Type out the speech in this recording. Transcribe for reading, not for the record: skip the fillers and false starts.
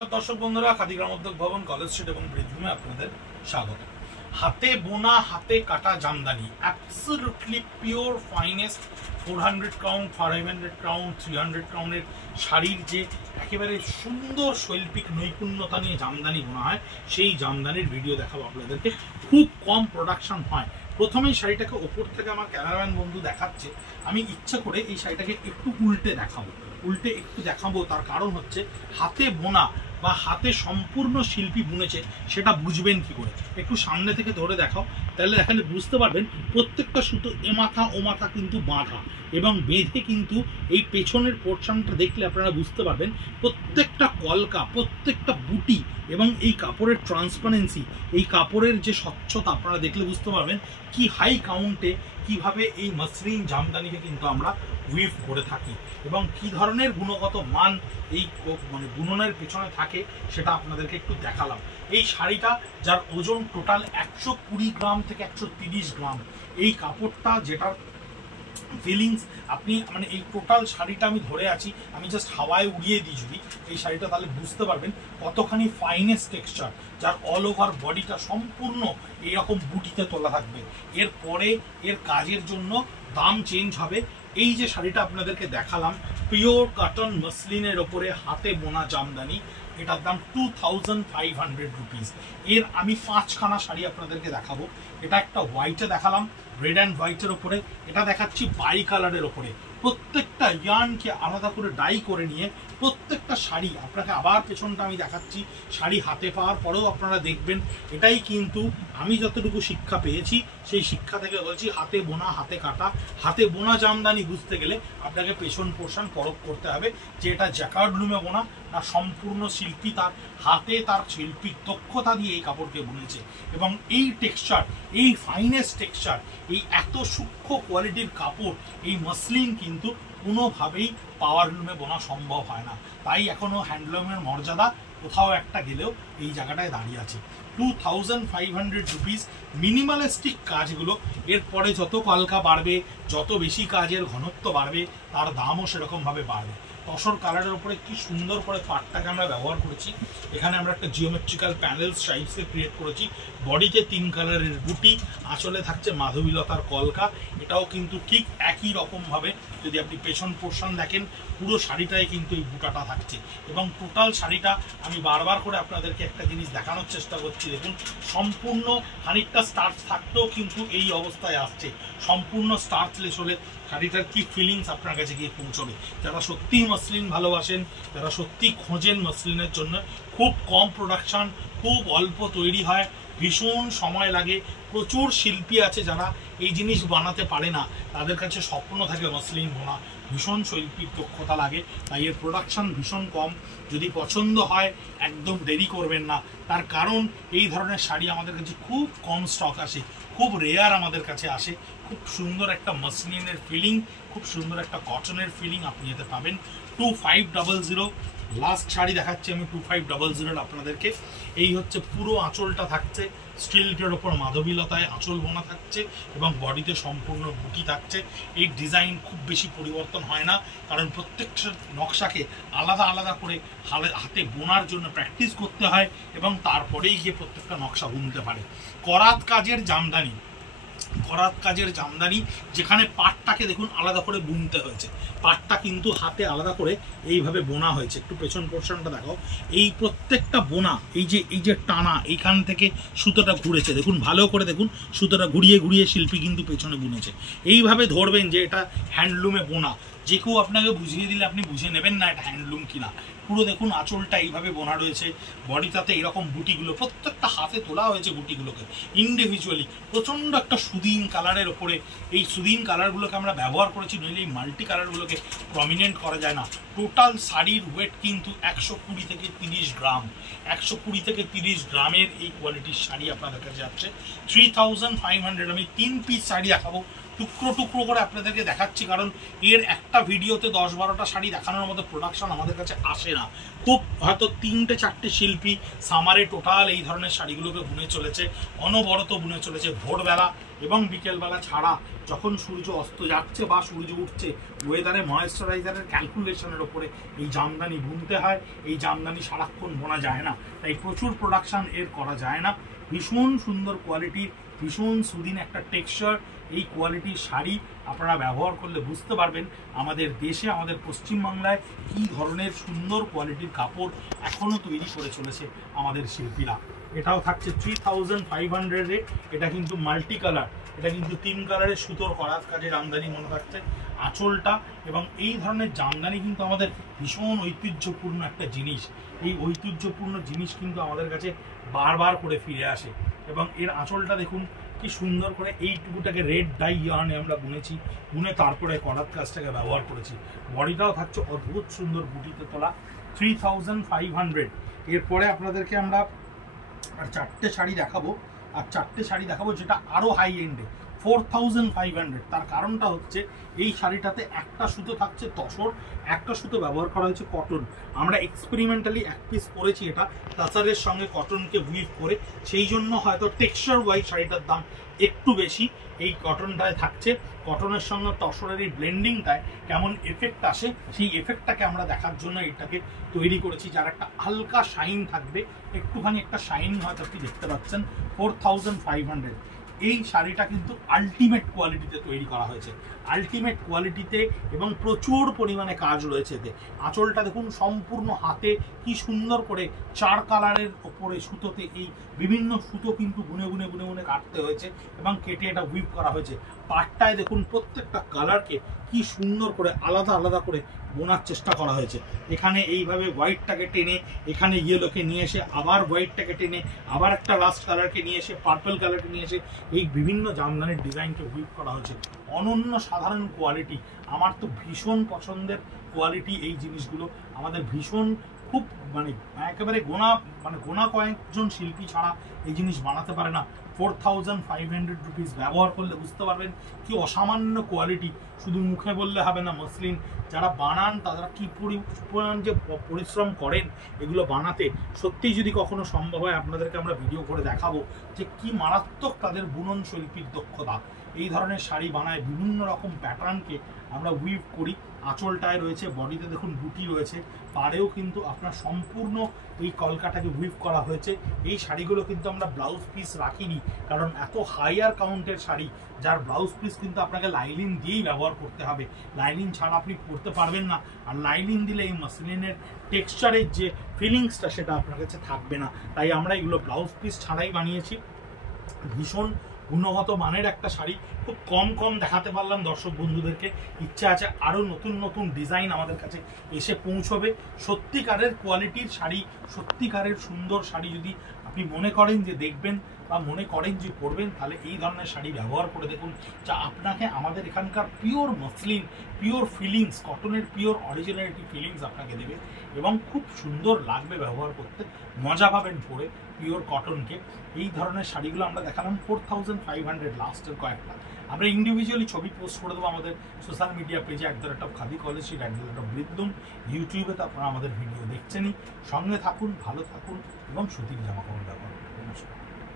दर्शक बंधुरा खादिग्राम उद्योग भवन कलेज स्ट्रीट और ब्रिजभूमि आपनादेर स्वागत। हाथे बोना हाथे काटा jamdani absolutely pure finest 400 count 500 count 300 काउंटेर शाड़ीर जे एकेबारे सुंदर शैल्पिक नैपुण्यता निये जामदानी बोना हय सेई जामदानिर भिडियो देखाबो आपनादेरके। खूब कम प्रोडक्शन हय। प्रथमेই শাড়িটাকে ওপর থেকে আমার ক্যামেরাম্যান বন্ধু দেখাচ্ছে, আমি ইচ্ছা করে এই শাড়িটাকে একটু উল্টে দেখাবো। তার কারণ হচ্ছে হাতে বোনা বা হাতে সম্পূর্ণ শিল্পী বুনেছে সেটা বুঝবেন কি করে। একটু সামনে থেকে ধরে দেখাও, তাহলে দেখালে বুঝতে পারবেন প্রত্যেকটা সুতো এ মাথা ও মাথা কিন্তু বাঁধা এবং বেঁধে কিন্তু এই পেছনের পোর্শনটা দেখলে আপনারা বুঝতে পারবেন প্রত্যেকটা কলকা প্রত্যেকটা বুটি এবং এই কাপড়ের ট্রান্সপারেন্সি, এই কাপড়ের যে স্বচ্ছতা আপনারা দেখলে বুঝতে পারবেন কি হাই কাউন্টে কিভাবে এই মসলিন জামদানিকে কিন্তু আমরা উইভ করে থাকি এবং কি ধরনের গুণগত মান এই মানে বুননের পেছনে থাকে সেটা আপনাদেরকে একটু দেখালাম। এই শাড়িটা যার ওজন টোটাল 120 গ্রাম থেকে 130 গ্রাম, এই কাপড়টা যেটার ফিলিংস আপনি মানে এই টোটাল শাড়িটা আমি ধরে আছি, আমি জাস্ট হাওয়ায় উড়িয়ে দিই যদি এই শাড়িটা, তাহলে বুঝতে পারবেন কতখানি ফাইনেস্ট টেক্সচার, যার অল ওভার বডিটা সম্পূর্ণ এইরকম বুটিতে তোলা থাকবে। এরপরে এর কাজের জন্য দাম চেঞ্জ হবে। এই যে শাড়িটা আপনাদেরকে দেখালাম পিওর কটন মসলিনের ওপরে হাতে বোনা জামদানি, এটার দাম 2500 রুপিস। এর আমি 5খানা শাড়ি আপনাদেরকে দেখাবো। এটা একটা হোয়াইটে দেখালাম, রেড অ্যান্ড হোয়াইটের ওপরে, এটা দেখাচ্ছি বাই কালারের ওপরে। প্রত্যেকটা ইয়ার্নকে আলাদা করে ডাই করে নিয়ে প্রত্যেকটা শাড়ি আপনাকে আবার পেছনটা আমি দেখাচ্ছি। শাড়ি হাতে পাওয়ার পরেও আপনারা দেখবেন এটাই কিন্তু আমি যতটুকু শিক্ষা পেয়েছি সেই শিক্ষা থেকে বলছি হাতে বোনা হাতে কাটা। হাতে বোনা জামদানি বুঝতে গেলে আপনাকে পেছন পোর্শন পরখ করতে হবে যে এটা জ্যাকার্ড লুমে বোনা না সম্পূর্ণ শিল্পী তার হাতে তার শিল্পী দক্ষতা দিয়ে এই কাপড়কে বুনেছে। এবং এই টেক্সচার, এই ফাইনেস্ট টেক্সচার, এই এত সূক্ষ্ম কোয়ালিটির কাপড় এই মসলিন কিন্তু কোনোভাবেই পাওয়ার লুমে বোনা সম্ভব হয় না। তাই এখনো হ্যান্ডলুমের মর্যাদা কোথাও একটা গেলেও এই জায়গাটায় দাঁড়িয়ে আছে। 2500 রুপিস মিনিমালিস্টিক কাজগুলো। এরপরে যত কলকা বাড়বে, যত বেশি কাজের ঘনত্ব বাড়বে, তার দামও সেরকমভাবে বাড়বে। তসর কালারের উপরে কি সুন্দর করে পাটটাকে আমরা ব্যবহার করেছি। এখানে আমরা একটা জিওমেট্রিক্যাল প্যানেল স্ট্রাইপসে ক্রিয়েট করেছি। বডিতে 3 কালারের বুটি, আঁচলে থাকছে মাধবীলতার কলকা। এটাও কিন্তু ঠিক একই রকমভাবে যদি আপনি পেছন পোর্শন দেখেন পুরো শাড়িটায় কিন্তু এই বুটাটা থাকছে। এবং টোটাল শাড়িটা আমি বারবার করে আপনাদেরকে একটা জিনিস দেখানোর চেষ্টা করছি, দেখুন সম্পূর্ণ খানিকটা স্টার্চ থাকতেও কিন্তু এই অবস্থায় আসছে। সম্পূর্ণ স্টার্চলেস হলে শাড়িটার কি ফিলিংস আপনার কাছে গিয়ে পৌঁছবে। যারা সত্যিই মসলিন ভালোবাসেন, যারা সত্যি খোঁজেন মসলিনের জন্য, খুব কম প্রোডাকশন, খুব অল্প তৈরি হয়, ভীষণ সময় লাগে, প্রচুর শিল্পী আছে যারা এই জিনিস বানাতে পারে না, তাদের কাছে স্বপ্ন থাকে মসলিন বোনা, ভীষণ শৈল্পিক দক্ষতা লাগে, তাই এর প্রোডাকশন ভীষণ কম। যদি পছন্দ হয় একদম দেরি করবেন না, তার কারণ এই ধরনের শাড়ি আমাদের কাছে খুব কম স্টক আসে, খুব রেয়ার আমাদের কাছে আসে। খুব সুন্দর একটা মসলিনের ফিলিং, খুব সুন্দর একটা কটনের ফিলিং আপনি এতে পাবেন। 2500 লাস্ট শাড়ি দেখাচ্ছি আমি 2500 আপনাদেরকে। এই হচ্ছে পুরো আঁচলটা থাকছে স্টিলটের ওপর মাধবীলতায় আঁচল বোনা থাকছে এবং বডিতে সম্পূর্ণ বুটি থাকছে। এই ডিজাইন খুব বেশি পরিবর্তন হয় না, কারণ প্রত্যেকটা নকশাকে আলাদা আলাদা করে হাতে বোনার জন্য প্র্যাকটিস করতে হয় এবং তারপরেই গিয়ে প্রত্যেকটা নকশা বুনতে পারে। করাত কাজের জামদানি, করাত কাজের জামদানি যেখানে পাটটাকে দেখুন আলাদা করে বুনতে হয়েছে, পাটটা কিন্তু হাতে আলাদা করে এইভাবে বোনা হয়েছে। একটু পেছন পোর্শনটা দেখাও। এই প্রত্যেকটা বোনা এই যে টানা এইখান থেকে সুতোটা ঘুরেছে, দেখুন ভালো করে দেখুন সুতোটা ঘুরিয়ে ঘুরিয়ে শিল্পী কিন্তু পেছনে বুনেছে। এইভাবে ধরবেন যে এটা হ্যান্ডলুমে বোনা, যে কেউ আপনাকে বুঝিয়ে দিলে আপনি বুঝে নেবেন না এটা হ্যান্ডলুম কিনা। পুরো দেখুন আঁচলটা এইভাবে বোনা রয়েছে, বডিটাতে এরকম বুটিগুলো প্রত্যেকটা হাতে তোলা হয়েছে বুটিগুলোকে ইন্ডিভিজুয়ালি। প্রচণ্ড একটা সুদিন কালারের ওপরে এই সুদিন কালারগুলোকে আমরা ব্যবহার করেছি, নইলে এই মাল্টি কালারগুলোকে প্রমিনেন্ট করা যায় না। টোটাল শাড়ির ওয়েট কিন্তু 120 থেকে 30 গ্রাম, 120 থেকে 30 গ্রামের এই কোয়ালিটির শাড়ি আপনাদের কাছে যাচ্ছে 3500। আমি 3 পিস শাড়ি দেখাবো, টুকরো টুকরো করে আপনাদেরকে দেখাচ্ছি, কারণ এর একটা ভিডিওতে 10-12টা শাড়ি দেখানোর মতো প্রোডাকশন আমাদের কাছে আসে না। খুব হয়তো 3-4টে শিল্পী সামারে টোটাল এই ধরনের শাড়িগুলোকে বুনে চলেছে, অনবরত বুনে চলেছে। ভোরবেলা এবং বিকেলবেলা ছাড়া যখন সূর্য অস্ত যাচ্ছে বা সূর্য উঠছে, ওয়েদারে ময়েশ্চারাইজারের ক্যালকুলেশনের ওপরে এই জামদানি বুনতে হয়। এই জামদানি সারাক্ষণ বোনা যায় না, তাই প্রচুর প্রোডাকশান এর করা যায় না। ভীষণ সুন্দর কোয়ালিটির, ভীষণ সুদিন একটা টেক্সচার। এই কোয়ালিটির শাড়ি আপনারা ব্যবহার করলে বুঝতে পারবেন আমাদের দেশে, আমাদের পশ্চিমবাংলায় কী ধরনের সুন্দর কোয়ালিটির কাপড় এখনও তৈরি করে চলেছে আমাদের শিল্পীরা। এটাও থাকছে 3500-এ। এটা কিন্তু মাল্টি কালার, এটা কিন্তু 3 কালারের সুতোর করাত কাজের জামদানি মনে রাখছে আঁচলটা। এবং এই ধরনের জামদানি কিন্তু আমাদের ভীষণ ঐতিহ্যপূর্ণ একটা জিনিস। এই ঐতিহ্যপূর্ণ জিনিস কিন্তু আমাদের কাছে বারবার করে ফিরে আসে। এবং এর আঁচলটা দেখুন কি সুন্দর করে, এইটুকুটাকে রেড ডাই ইয়ার্নে আমরা বুনেছি, বুনে তারপরে করাত কাজটাকে ব্যবহার করেছি। বডিটাও থাকছে অদ্ভুত সুন্দর বুটিতে তোলা, 3500। এরপরে আপনাদেরকে আমরা আর 4টে শাড়ি দেখাবো, আর 4টে শাড়ি দেখাবো যেটা আরও হাই এন্ডে, 4500। তার কারণটা হচ্ছে এই শাড়িটাতে একটা সুতো থাকছে তসর, একটা সুতো ব্যবহার করা হয়েছে কটন। আমরা এক্সপেরিমেন্টালি এক পিস করেছি এটা তাসারের সঙ্গে কটনকে উইভ করে, সেই জন্য হয়তো টেক্সচার ওয়াইজ শাড়িটার দাম একটু বেশি। এই কটনটায় থাকছে, কটনের সঙ্গে তসরের এই ব্লেন্ডিংটায় কেমন এফেক্ট আসে, সেই এফেক্টটাকে আমরা দেখার জন্য এটাকে তৈরি করেছি, যার একটা হালকা শাইন থাকবে, একটুখানি একটা শাইন হয়তো আপনি দেখতে পাচ্ছেন। 4500। এই শাড়িটা কিন্তু আলটিমেট কোয়ালিটিতে তৈরি করা হয়েছে, আলটিমেট কোয়ালিটিতে, এবং প্রচুর পরিমাণে কাজ রয়েছে এতে। আঁচলটা দেখুন সম্পূর্ণ হাতে কি সুন্দর করে 4 কালারের ওপরে সুতোতে এই বিভিন্ন সুতো কিন্তু বুনে বুনে বুনে বুনে কাটতে হয়েছে এবং কেটে এটা হুইপ করা হয়েছে। পাটটায় দেখুন প্রত্যেকটা কালারকে কি সুন্দর করে আলাদা আলাদা করে বোনার চেষ্টা করা হয়েছে। এখানে এইভাবে হোয়াইটটাকে টেনে এখানে ইয়েলোকে নিয়ে এসে, আবার হোয়াইটটাকে টেনে আবার একটা লাস্ট কালারকে নিয়ে এসে, পার্পল কালারকে নিয়ে এসে এই বিভিন্ন জামদানির ডিজাইনকে হুইপ করা হয়েছে। অনন্য সাধারণ কোয়ালিটি, আমার তো ভীষণ পছন্দের কোয়ালিটি এই জিনিসগুলো। আমাদের ভীষণ খুব একেবারে গোনা কয়েকজন শিল্পী ছাড়া এই জিনিস বানাতে পারে না। 4500 রুপিস ব্যবহার করলে বুঝতে পারবেন কি অসামান্য কোয়ালিটি। শুধু মুখে বললে হবে না, মসলিন যারা বানান তারা কি পরিমাণ যে পরিশ্রম করেন এগুলো বানাতে। সত্যিই যদি কখনো সম্ভব হয় আপনাদেরকে আমরা ভিডিও করে দেখাবো যে কি মারাত্মক তাদের বুনন শিল্পীর দক্ষতা। এই ধরনের শাড়ি বানায়, বিভিন্ন রকম প্যাটার্নকে আমরা উইভ করি। আঁচলটায় রয়েছে, বডিতে দেখুন বুটি রয়েছে, পাড়েও কিন্তু আপনার সম্পূর্ণ এই কলকাটাকে উইভ করা হয়েছে। এই শাড়িগুলো কিন্তু আমরা ব্লাউজ পিস রাখিনি, কারণ এত হাইয়ার কাউন্টের শাড়ি যার ব্লাউজ পিস কিন্তু আপনাকে লাইনিং দিয়েই ব্যবহার করতে হবে। লাইনিং ছাড়া আপনি পরতে পারবেন না, আর লাইনিং দিলে এই মসলিনের টেক্সচারের যে ফিলিংসটা সেটা আপনার কাছে থাকবে না। তাই আমরা এগুলো ব্লাউজ পিস ছাড়াই বানিয়েছি। ভীষণ গুণগত মানের একটা শাড়ি, খুব কম দেখাতে পারলাম দর্শক বন্ধুদেরকে। ইচ্ছা আছে আরও নতুন নতুন ডিজাইন আমাদের কাছে এসে পৌঁছবে। সত্যিকারের কোয়ালিটির শাড়ি, সত্যিকারের সুন্দর শাড়ি যদি আপনি মনে করেন যে দেখবেন বা মনে করেন যে পরবেন, তাহলে এই ধরনের শাড়ি ব্যবহার করে দেখুন, যা আপনাকে আমাদের এখানকার পিওর মসলিন, পিওর ফিলিংস, কটনের পিওর অরিজিনালিটি ফিলিংস আপনাকে দেবে এবং খুব সুন্দর লাগবে ব্যবহার করতে, মজা পাবেন পরে পিওর কটনকে। এই ধরনের শাড়িগুলো আমরা দেখালাম 4500 লাস্টের কয়েকটা। আমরা ইন্ডিভিজুয়ালি ছবি পোস্ট করে দেবো আমাদের সোশ্যাল মিডিয়া পেজে @খাদি কলেজ স্ট্রিট, @বৃদ্দুম। ইউটিউবে তো আপনারা আমাদের ভিডিও দেখছেনই। সঙ্গে থাকুন, ভালো থাকুন এবং সুতির জামা কাপড় ব্যবহার করুন। নমস্কার।